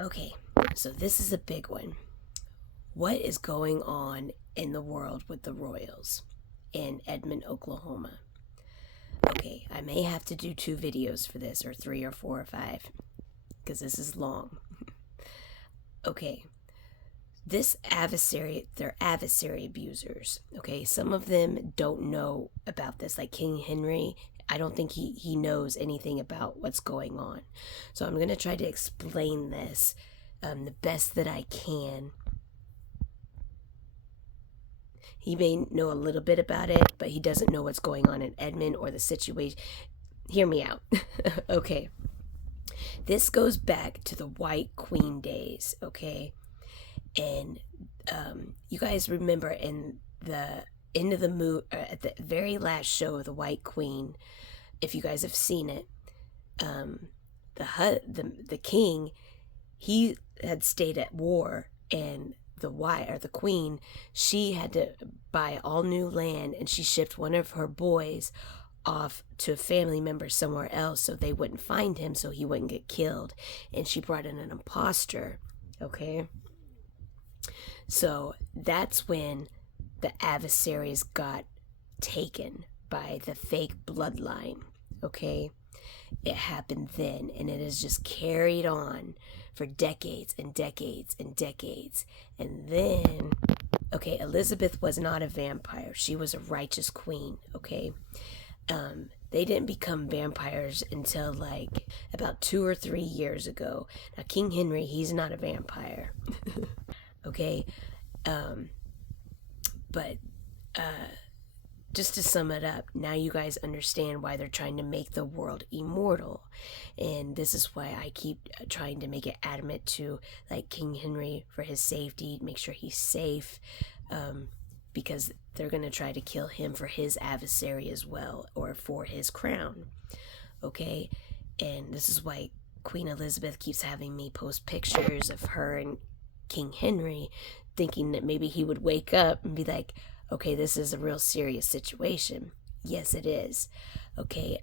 Okay, so this is a big one. What is going on in the world with the Royals in Edmond, Oklahoma? Okay, I may have to do 2 videos for this, or 3 or 4 or 5, because this is long. Okay, they're adversary abusers. Okay, some of them don't know about this, like King Henry. I don't think he knows anything about what's going on. So I'm going to try to explain this the best that I can. He may know a little bit about it, but he doesn't know what's going on in Edmond or the situation. Hear me out. Okay. This goes back to the White Queen days, okay? And you guys remember in the end of the movie, at the very last show of the White Queen, if you guys have seen it, the king, he had stayed at war, and the queen, she had to buy all new land, and she shipped one of her boys off to a family member somewhere else so they wouldn't find him, so he wouldn't get killed. And she brought in an imposter. Okay, so that's when the adversaries got taken by the fake bloodline. Okay, it happened then, and it has just carried on for decades and decades and decades. And then, okay, Elizabeth was not a vampire. She was a righteous queen. Okay, they didn't become vampires until like about 2 or 3 years ago. Now, King Henry, he's not a vampire. Okay, but just to sum it up, now you guys understand why they're trying to make the world immortal. And this is why I keep trying to make it adamant to, like, King Henry, for his safety, make sure he's safe, because they're going to try to kill him for his adversary as well, or for his crown. Okay? And this is why Queen Elizabeth keeps having me post pictures of her and King Henry, thinking that maybe he would wake up and be like, okay, this is a real serious situation. Yes, it is. Okay,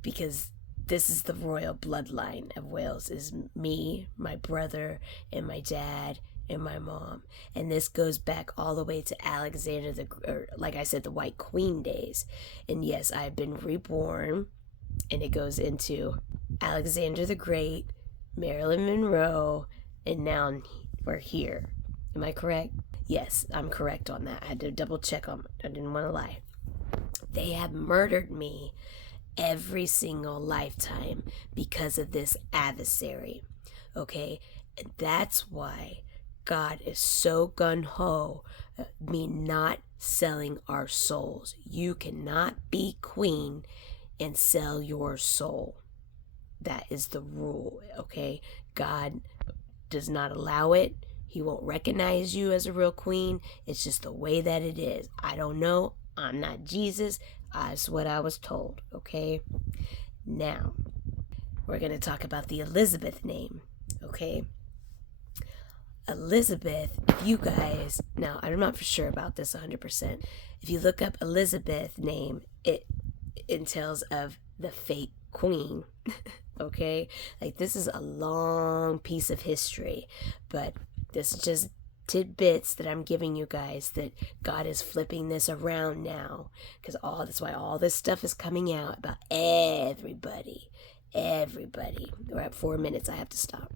because this is the royal bloodline of Wales, is me, my brother, and my dad, and my mom. And this goes back all the way to Alexander or like I said, the White Queen days. And yes, I've been reborn, and it goes into Alexander the Great, Marilyn Monroe, and now we're here. Am I correct? Yes, I'm correct on that. I had to double check on it. I didn't want to lie. They have murdered me every single lifetime because of this adversary. Okay? And that's why God is so gun-ho, me not selling our souls. You cannot be queen and sell your soul. That is the rule, okay? God does not allow it. He won't recognize you as a real queen. It's just the way that it is. I don't know. I'm not Jesus. That's what I was told, okay? Now, we're going to talk about the Elizabeth name, okay? Elizabeth, you guys, now I'm not for sure about this 100%. If you look up Elizabeth name, it entails of the fake queen, okay? Like, this is a long piece of history, but this is just tidbits that I'm giving you guys, that God is flipping this around now, because that's why all this stuff is coming out about everybody. We're at 4 minutes. I have to stop.